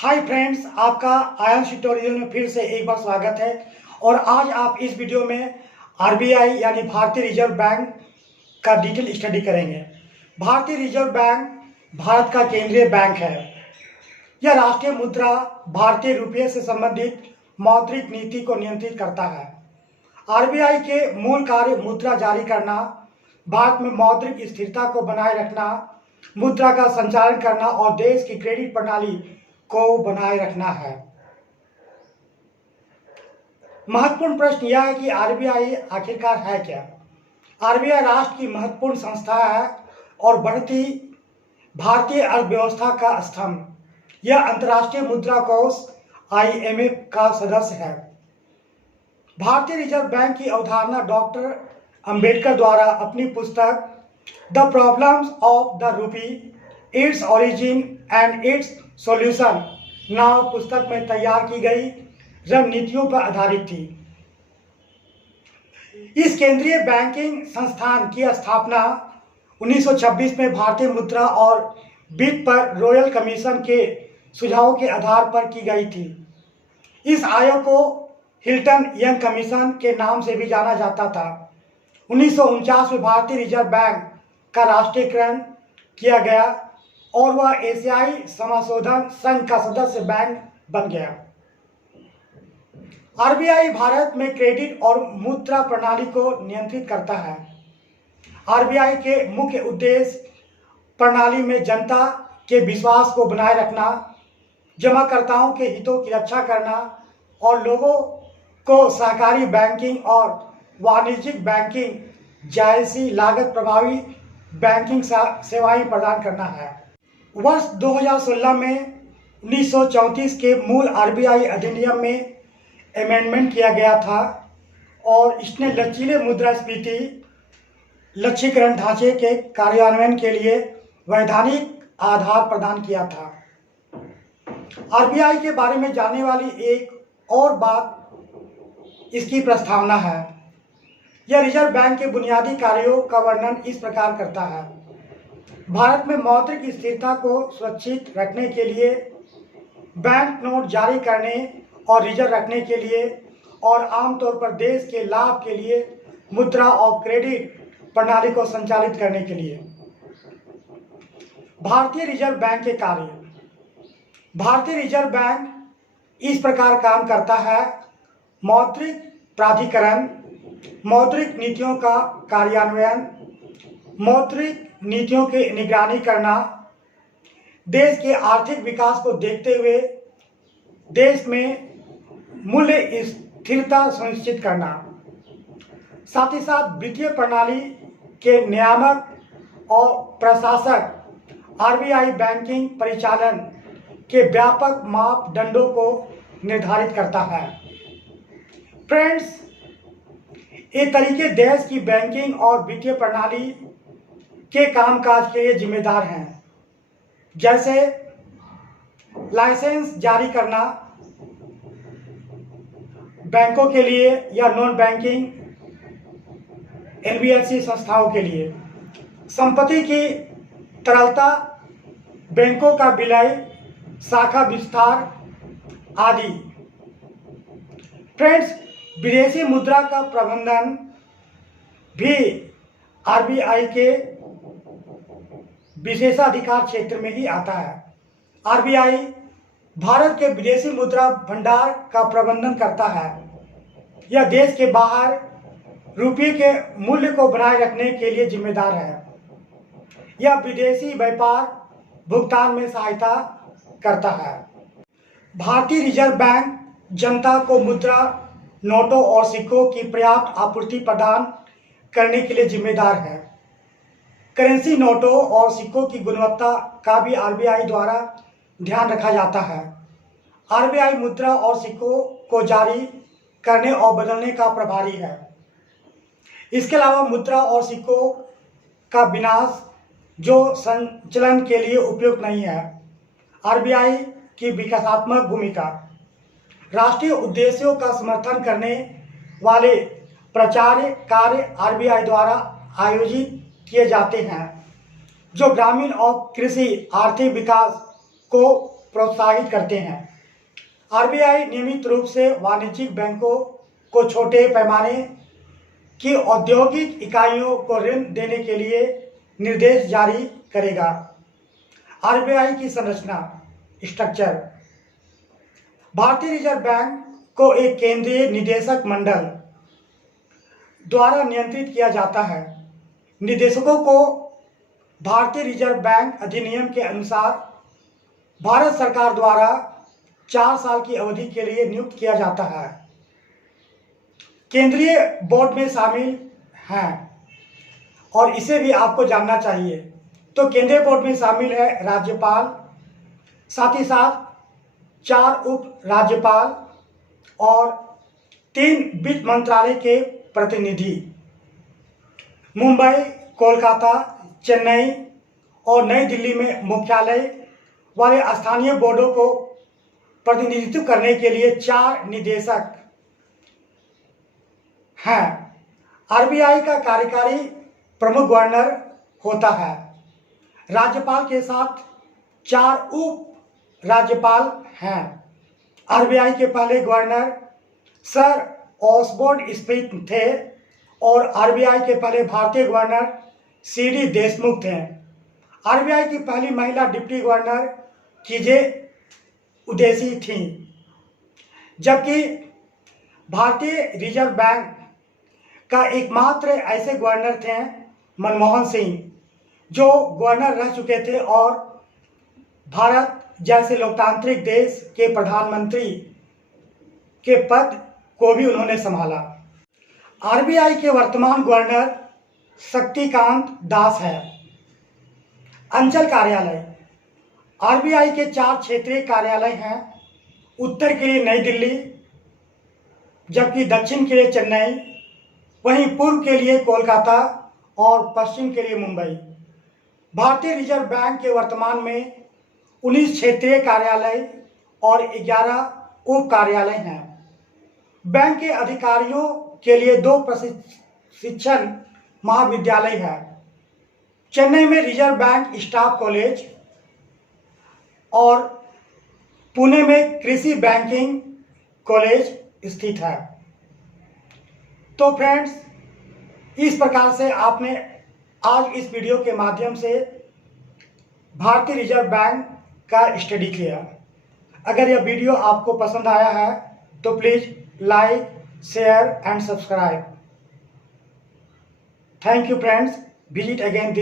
Hi friends, आपका Aayansh tutorial में फिर से एक बार स्वागत है। और आज आप इस वीडियो में आरबीआई यानी भारतीय रिजर्व बैंक का डिटेल स्टडी करेंगे। भारतीय रिजर्व बैंक भारत का केंद्रीय बैंक है। यह राष्ट्रीय मुद्रा भारतीय रुपये से संबंधित मौद्रिक नीति को नियंत्रित करता है। आरबीआई के मूल कार्य मुद्रा जारी करना, भारत में मौद्रिक स्थिरता को बनाए रखना, मुद्रा का संचालन करना और देश की क्रेडिट प्रणाली को बनाए रखना है। महत्वपूर्ण प्रश्न यह है कि आरबीआई आखिरकार है क्या। आरबीआई राष्ट्र की महत्वपूर्ण संस्था है और बढ़ती भारतीय अर्थव्यवस्था का स्तंभ। यह अंतर्राष्ट्रीय मुद्रा कोष IMF का सदस्य है। भारतीय रिजर्व बैंक की अवधारणा डॉक्टर अंबेडकर द्वारा अपनी पुस्तक the problems of the rupee, its origin and it's solution नाम पुस्तक में तैयार की गई रणनीतियों पर आधारित थी। इस केंद्रीय बैंकिंग संस्थान की स्थापना 1926 में भारतीय मुद्रा और वित्त पर रॉयल कमीशन के सुझावों के आधार पर की गई थी। इस आयोग को हिल्टन यंग कमीशन के नाम से भी जाना जाता था। 1949 में भारतीय रिजर्व बैंक का राष्ट्रीयकरण किया गया और वह एशियाई समाशोधन संघ का सदस्य बैंक बन गया। आरबीआई भारत में क्रेडिट और मुद्रा प्रणाली को नियंत्रित करता है। आरबीआई के मुख्य उद्देश्य प्रणाली में जनता के विश्वास को बनाए रखना, जमाकर्ताओं के हितों की रक्षा करना और लोगों को सहकारी बैंकिंग और वाणिज्यिक बैंकिंग जैसी लागत प्रभावी बैंकिंग सेवाएं प्रदान करना है। वर्ष 2016 में 1934 के मूल आरबीआई अधिनियम में अमेंडमेंट किया गया था और इसने लचीले मुद्रास्फीति लक्ष्यीकरण ढांचे के कार्यान्वयन के लिए वैधानिक आधार प्रदान किया था। आरबीआई के बारे में जानने वाली एक और बात इसकी प्रस्तावना है। यह रिजर्व बैंक के बुनियादी कार्यों का वर्णन इस प्रकार करता है। भारत में मौद्रिक स्थिरता को सुरक्षित रखने के लिए, बैंक नोट जारी करने और रिजर्व रखने के लिए और आमतौर पर देश के लाभ के लिए मुद्रा और क्रेडिट प्रणाली को संचालित करने के लिए। भारतीय रिजर्व बैंक के कार्य। भारतीय रिजर्व बैंक इस प्रकार काम करता है। मौद्रिक प्राधिकरण, मौद्रिक नीतियों का कार्यान्वयन, मौद्रिक नीतियों की निगरानी करना, देश के आर्थिक विकास को देखते हुए देश में मूल्य स्थिरता सुनिश्चित करना, साथ ही साथ वित्तीय प्रणाली के नियामक और प्रशासक आरबीआई बैंकिंग परिचालन के व्यापक मापदंडों को निर्धारित करता है। फ्रेंड्स, ये तरीके देश की बैंकिंग और वित्तीय प्रणाली के कामकाज के लिए जिम्मेदार हैं, जैसे लाइसेंस जारी करना बैंकों के लिए या नॉन बैंकिंग NBFC संस्थाओं के लिए, संपत्ति की तरलता, बैंकों का विलय, शाखा विस्तार आदि। फ्रेंड्स, विदेशी मुद्रा का प्रबंधन भी आरबीआई के विशेषाधिकार क्षेत्र में ही आता है। आरबीआई भारत के विदेशी मुद्रा भंडार का प्रबंधन करता है। यह देश के बाहर रुपये के मूल्य को बनाए रखने के लिए जिम्मेदार है। यह विदेशी व्यापार भुगतान में सहायता करता है। भारतीय रिजर्व बैंक जनता को मुद्रा, नोटों और सिक्कों की पर्याप्त आपूर्ति प्रदान करने के लिए जिम्मेदार है। करेंसी नोटों और सिक्कों की गुणवत्ता का भी आरबीआई द्वारा ध्यान रखा जाता है। आरबीआई मुद्रा और सिक्कों को जारी करने और बदलने का प्रभारी है। इसके अलावा मुद्रा और सिक्कों का विनाश जो संचलन के लिए उपयुक्त नहीं है। आरबीआई की विकासात्मक भूमिका। राष्ट्रीय उद्देश्यों का समर्थन करने वाले प्रचार कार्य आरबीआई द्वारा आयोजित किए जाते हैं, जो ग्रामीण और कृषि आर्थिक विकास को प्रोत्साहित करते हैं। आरबीआई नियमित रूप से वाणिज्यिक बैंकों को छोटे पैमाने की औद्योगिक इकाइयों को ऋण देने के लिए निर्देश जारी करेगा। आरबीआई की संरचना स्ट्रक्चर। भारतीय रिजर्व बैंक को एक केंद्रीय निदेशक मंडल द्वारा नियंत्रित किया जाता है। निदेशकों को भारतीय रिजर्व बैंक अधिनियम के अनुसार भारत सरकार द्वारा 4 साल की अवधि के लिए नियुक्त किया जाता है। केंद्रीय बोर्ड में शामिल हैं और इसे भी आपको जानना चाहिए। तो केंद्रीय बोर्ड में शामिल है राज्यपाल, साथ ही साथ 4 उप राज्यपाल और 3 वित्त मंत्रालय के प्रतिनिधि। मुंबई, कोलकाता, चेन्नई और नई दिल्ली में मुख्यालय वाले स्थानीय बोर्डों को प्रतिनिधित्व करने के लिए 4 निदेशक हैं। आरबीआई का कार्यकारी प्रमुख गवर्नर होता है। राज्यपाल के साथ 4 उप राज्यपाल हैं। आरबीआई के पहले गवर्नर सर ऑसबोर्न स्मिथ थे और आरबीआई के पहले भारतीय गवर्नर सीडी देशमुख थे। आरबीआई की पहली महिला डिप्टी गवर्नर कीजे उदेसी थीं, जबकि भारतीय रिजर्व बैंक का एकमात्र ऐसे गवर्नर थे मनमोहन सिंह, जो गवर्नर रह चुके थे और भारत जैसे लोकतांत्रिक देश के प्रधानमंत्री के पद को भी उन्होंने संभाला। आरबीआई के वर्तमान गवर्नर शक्तिकांत दास है। अंचल कार्यालय। आरबीआई के 4 क्षेत्रीय कार्यालय हैं। उत्तर के लिए नई दिल्ली, जबकि दक्षिण के लिए चेन्नई, वहीं पूर्व के लिए कोलकाता और पश्चिम के लिए मुंबई। भारतीय रिजर्व बैंक के वर्तमान में 19 क्षेत्रीय कार्यालय और 11 उप कार्यालय हैं। बैंक के अधिकारियों के लिए 2 प्रशिक्षण महाविद्यालय है। चेन्नई में रिजर्व बैंक स्टाफ कॉलेज और पुणे में कृषि बैंकिंग कॉलेज स्थित है। तो फ्रेंड्स, इस प्रकार से आपने आज इस वीडियो के माध्यम से भारतीय रिजर्व बैंक का स्टडी किया। अगर यह वीडियो आपको पसंद आया है तो please like, share and subscribe. Thank you friends. Visit again.